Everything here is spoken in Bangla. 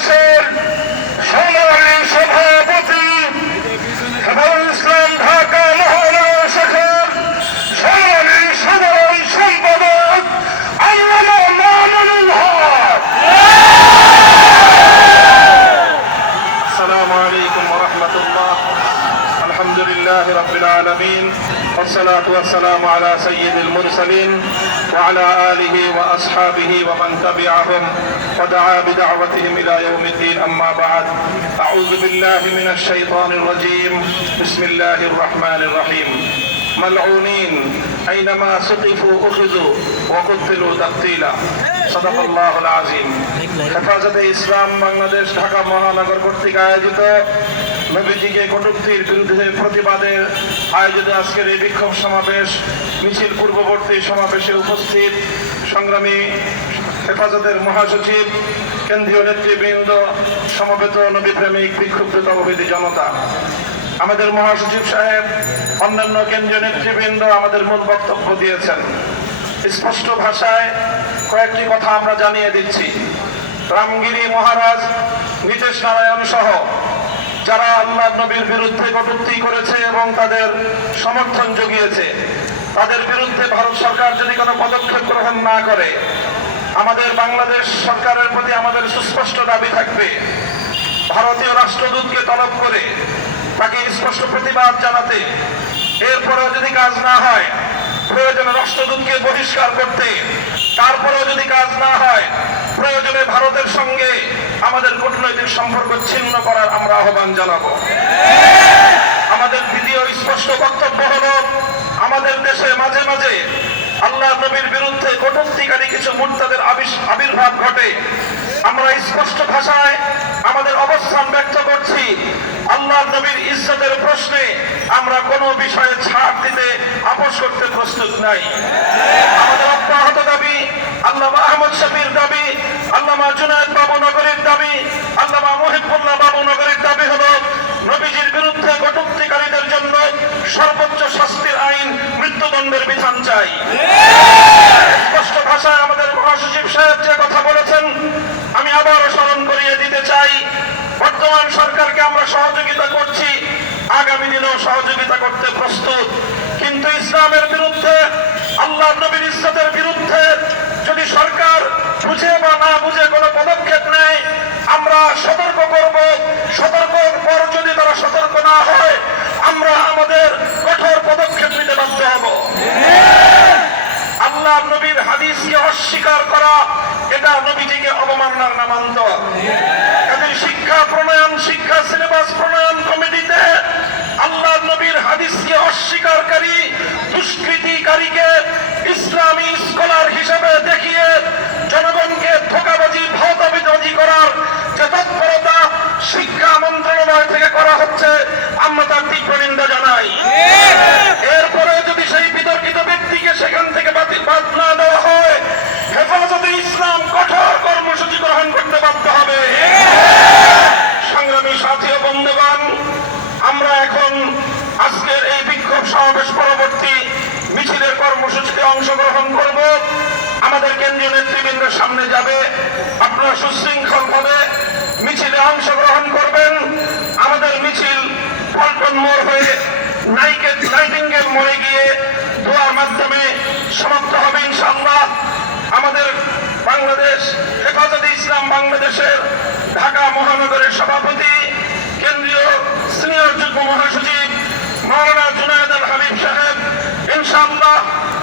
বাংলাদেশের العالمين والصلاة والسلام على سيد المرسلين وعلى آله وأصحابه ومن تبعهم ودعا بدعوتهم إلى يوم الدين أما بعد أعوذ بالله من الشيطان الرجيم بسم الله الرحمن الرحيم ملعونين أينما سقفوا أخذوا وقتلوا تقتيلا صدق الله العظيم হেফাজতে ইসলাম বাংলাদেশ ঢাকা মহানগর কর্তৃক আয়োজিত নবীজিকে কটুক্তির বিরুদ্ধে প্রতিবাদে আয়োজিত আজকের এই বিক্ষোভ সমাবেশ, মিছিল পূর্ববর্তী সমাবেশে উপস্থিত সংগ্রামী হেফাজতের মহাসচিব, কেন্দ্রীয় নেতৃবৃন্দ, সমবেত নবী প্রেমিক বিক্ষুব্ধ তহবিদি জনতা। আমাদের মহাসচিব সাহেব, অন্যান্য কেন্দ্রীয় নেতৃবৃন্দ আমাদের মূল বক্তব্য দিয়েছেন। স্পষ্ট ভাষায় কয়েকটি কথা আমরা জানিয়ে দিচ্ছি। রামগিরি মহারাজ, নীতিশ নারায়ণ সহ যারা আল্লাহ নবীর বিরুদ্ধে কটূক্তি করেছে এবং তাদের সমর্থন জুগিয়েছে, তাদের বিরুদ্ধে ভারত সরকার যদি কোনো পদক্ষেপ গ্রহণ না করে, আমাদের বাংলাদেশ সরকারের প্রতি আমাদের সুস্পষ্ট দাবি থাকবে, ভারতীয় রাষ্ট্রদূতকে তলব করে তাকে স্পষ্ট প্রতিবাদ জানাতে, এরপরেও যদি কাজ না হয়, প্রয়োজনে রাষ্ট্রদূতকে বহিষ্কার করতে, তারপরেও যদি কাজ না হয়, প্রয়োজনে ভারতের সঙ্গে আমাদের কূটনৈতিক সম্পর্ক ছিন্ন করার আমরা আহ্বান জানাব। আমাদের দ্বিতীয় স্পষ্ট বক্তব্য হলো, আমাদের দেশে মাঝে মাঝে আল্লাহ নবীর বিরুদ্ধে কটুক্তিকারী কিছু মুর্তাদের আবির্ভাব ঘটে। আমরা স্পষ্ট ভাষায় আমাদের অবস্থান ব্যক্ত করছি, আল্লাহ নবীর ইজ্জতের প্রশ্নে আমরা কোনো বিষয়ে ছাড় দিতে আপোষ করতে প্রস্তুত নাই। আমাদের অব্যাহত দাবি বর্তমান সরকারকে আমরা সহযোগিতা করছি। আগামী দিনেও সহযোগিতা করতে প্রস্তুত। কিন্তু ইসলামের বিরুদ্ধে, আল্লাহ নবীর ইসলামের বিরুদ্ধে যদি সরকার বুঝে বা না বুঝে কোনো পদক্ষেপ নেয়, আমরা সতর্ক করব। সতর্কর পর যদি তারা সতর্ক না হয়, আমরা আমাদের কঠোর পদক্ষেপ নিতে বাধ্য হব। আল্লাহ নবীর হাদিসকে অস্বীকার করা, এটা নবীজিকে অবমাননার নামান্তর শিক্ষা প্রণয়ন শিক্ষা সিলেবাস প্রণয়ন কমিটিতে আল্লাহ নবীর হাদিসকে অস্বীকারী দুষ্কৃতিকারীকে ইসলামী স্কলার হিসেবে দেখিয়ে জনগণকে ধোকাবাজি ভাওতাবাজি করার যে তৎপরতা শিক্ষা মন্ত্রণালয় থেকে করা হচ্ছে আমরা তার তীব্র নিন্দা জানাই এরপরে যদি সেই বিতর্কিত ব্যক্তিকে সেখান থেকে বাতিল বাদ না দেওয়া হয় হেফাজতে ইসলাম কঠোর কর্মসূচি গ্রহণ করতে বাধ্য হবে সংগ্রামী সাথী ও বন্ধুগণ আমরা এখন আজকের এই বিক্ষোভ সমাবেশ পরবর্তী মিছিলের কর্মসূচিতে অংশগ্রহণ করব নেতৃবৃন্দের সামনে যাবে, আপনারা সুশৃঙ্খল ভাবে মিছিলে অংশগ্রহণ করবেন। আমাদের মিছিল পল্টন মোড় হয়ে নাইকেট নাইটিঙ্গেল মোড়ে গিয়ে দোয়ার মাধ্যমে সমাপ্ত হবে ইনশাআল্লাহ। আমাদের বাংলাদেশ, হেফাজতে ইসলাম বাংলাদেশের ঢাকা মহানগরের সভাপতি, কেন্দ্রীয় সিনিয়র যুগ্ম মহাসচিব মাওলানা জুনায়দ আল হাবিব সাহেব, ইনশাআল্লাহ